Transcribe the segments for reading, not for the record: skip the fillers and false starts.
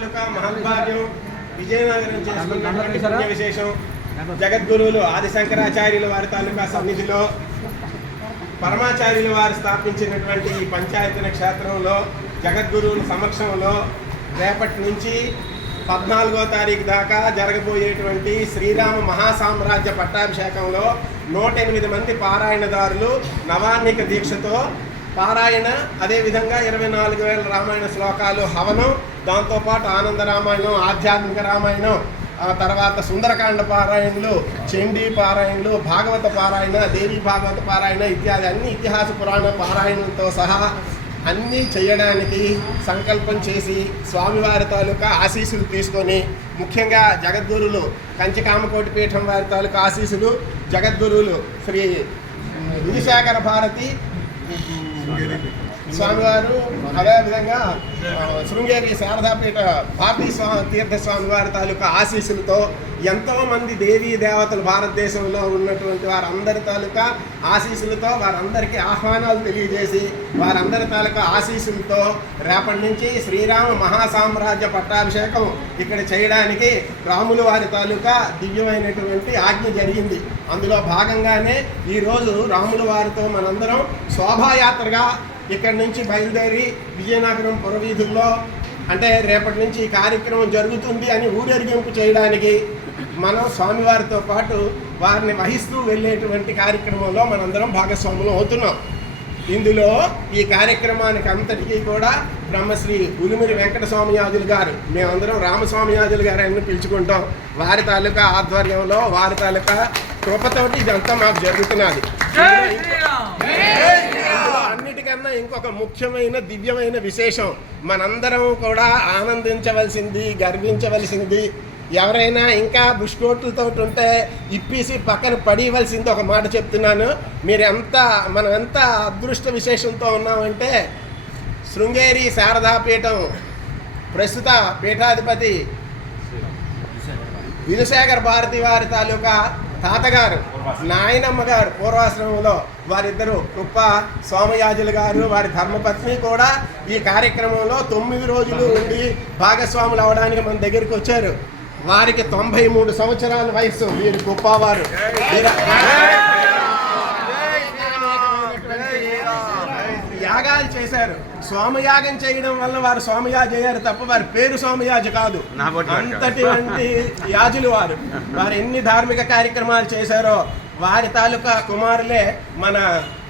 తాలూకా మహద్భాగ్యం విజయనగరం చేసుకున్నటువంటి విశేషం జగద్గురువులు ఆదిశంకరాచార్యుల వారి తాలూకా సన్నిధిలో పరమాచార్యుల వారు స్థాపించినటువంటి ఈ పంచాయతన క్షేత్రంలో జగద్గురువుల సమక్షంలో రేపటి నుంచి 14వ తారీఖు దాకా జరగబోయేటువంటి శ్రీరామ మహాసామ్రాజ్య పట్టాభిషేకంలో 108 మంది పారాయణదారులు నవాన్నిక దీక్షతో పారాయణ, అదేవిధంగా 24,000 రామాయణ శ్లోకాలు హవనం, దాంతోపాటు ఆనంద రామాయణం, ఆధ్యాత్మిక రామాయణం, తర్వాత సుందరకాండ పారాయణలు, చండీ పారాయణలు, భాగవత పారాయణ, దేవీ భాగవత పారాయణ ఇత్యాది అన్ని ఇతిహాస పురాణ పారాయణలతో సహా అన్నీ చేయడానికి సంకల్పం చేసి స్వామివారి తాలూకా ఆశీస్సులు తీసుకొని, ముఖ్యంగా జగద్గురువులు కంచికామకోటి పీఠం వారి తాలూకా ఆశీస్సులు, జగద్గురువులు శ్రీ విధుశేఖర భారతి స్వామివారు, అదేవిధంగా శృంగేరి శారదాపీఠ భారతీ తీర్థస్వామి వారి తాలూకా ఆశీస్సులతో ఎంతోమంది దేవీ దేవతలు భారతదేశంలో ఉన్నటువంటి వారందరి తాలూకా ఆశీస్సులతో వారందరికీ ఆహ్వానాలు తెలియజేసి వారందరి తాలూకా ఆశీస్సులతో రేపటి నుంచి శ్రీరామ మహాసామ్రాజ్య పట్టాభిషేకం ఇక్కడ చేయడానికి రాముల వారి తాలూకా దివ్యమైనటువంటి ఆజ్ఞ జరిగింది. అందులో భాగంగానే ఈరోజు రాముల వారితో మనందరం శోభాయాత్రగా ఇక్కడి నుంచి బయలుదేరి విజయనగరం పురవీధుల్లో, అంటే రేపటి నుంచి ఈ కార్యక్రమం జరుగుతుంది అని ఊరేగింపు చేయడానికి మనం స్వామివారితో పాటు వారిని వహిస్తూ వెళ్ళేటువంటి కార్యక్రమంలో మనందరం భాగస్వాములు అవుతున్నాం. ఇందులో ఈ కార్యక్రమానికి అంతటికీ కూడా బ్రహ్మశ్రీ ఉలిమిరి వెంకట స్వామియాజులు గారు, మేమందరం రామస్వామియాజులు గారు అని పిలుచుకుంటాం, వారి తాలూకా ఆధ్వర్యంలో వారి తాలూకా కృపతోటి ఇదంతా మాకు జరుగుతున్నది. అన్నిటికన్నా ఇంకొక ముఖ్యమైన దివ్యమైన విశేషం, మనందరం కూడా ఆనందించవలసింది, గర్వించవలసింది, ఎవరైనా ఇంకా బుష్కోట్లతో ఉంటే ఇప్పేసి పక్కన పడివలసింది ఒక మాట చెప్తున్నాను. మనం ఎంత అదృష్ట విశేషంతో ఉన్నామంటే, శృంగేరి శారదాపీఠం ప్రస్తుత పీఠాధిపతి విధుశేఖర భారతి వారి తాలూకా తాతగారు, నాయనమ్మ గారు పూర్వాశ్రమంలో వారిద్దరూ కుప్ప సోమయాజులు గారు, వారి ధర్మపత్ని కూడా ఈ కార్యక్రమంలో 9 రోజులు ఉండి భాగస్వాములు అవడానికి మన దగ్గరికి వచ్చారు. వారికి 93 సంవత్సరాల వయసు. వీరు కుప్పవారు యాగాలు చేశారు. సోమయాగం చేయడం వల్ల వారు సోమయాజు అయ్యారు తప్ప వారి పేరు సోమయాజు కాదు. అంతటి యాజులు వారు ఎన్ని ధార్మిక కార్యక్రమాలు చేశారో వారి తాలూకా కుమారులే మన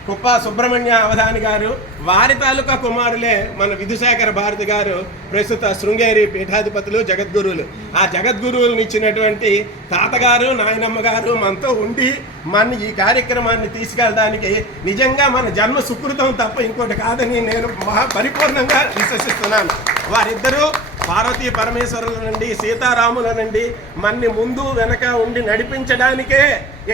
కుప్ప సుబ్రహ్మణ్య అవధాని గారు, వారి తాలూకా కుమారులే మన విధుశేఖర భారతి గారు, ప్రస్తుత శృంగేరి పీఠాధిపతులు, జగద్గురువులు. ఆ జగద్గురువులను ఇచ్చినటువంటి తాతగారు, నాయనమ్మ గారు మనతో ఉండి మన ఈ కార్యక్రమాన్ని తీసుకెళ్ళడానికి నిజంగా మన జన్మ సుకృతం తప్ప ఇంకోటి కాదని నేను పరిపూర్ణంగా విశ్వసిస్తున్నాను. వారిద్దరూ పార్వతీ పరమేశ్వరుల నుండి, సీతారాముల నుండి మన్ని ముందు వెనక ఉండి నడిపించడానికే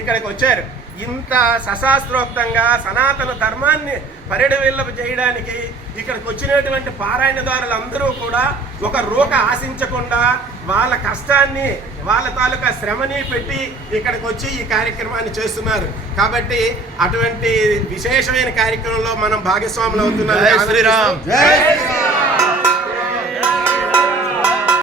ఇక్కడికి వచ్చారు. ఇంత సశాస్త్రోక్తంగా సనాతన ధర్మాన్ని పరిడవిల్లపు చేయడానికి ఇక్కడికి వచ్చినటువంటి పారాయణదారులందరూ కూడా ఒక రూక ఆశించకుండా వాళ్ళ కష్టాన్ని, వాళ్ళ తాలూకా శ్రమని పెట్టి ఇక్కడికి వచ్చి ఈ కార్యక్రమాన్ని చేస్తున్నారు. కాబట్టి అటువంటి విశేషమైన కార్యక్రమంలో మనం భాగస్వాములు అవుతున్నాం.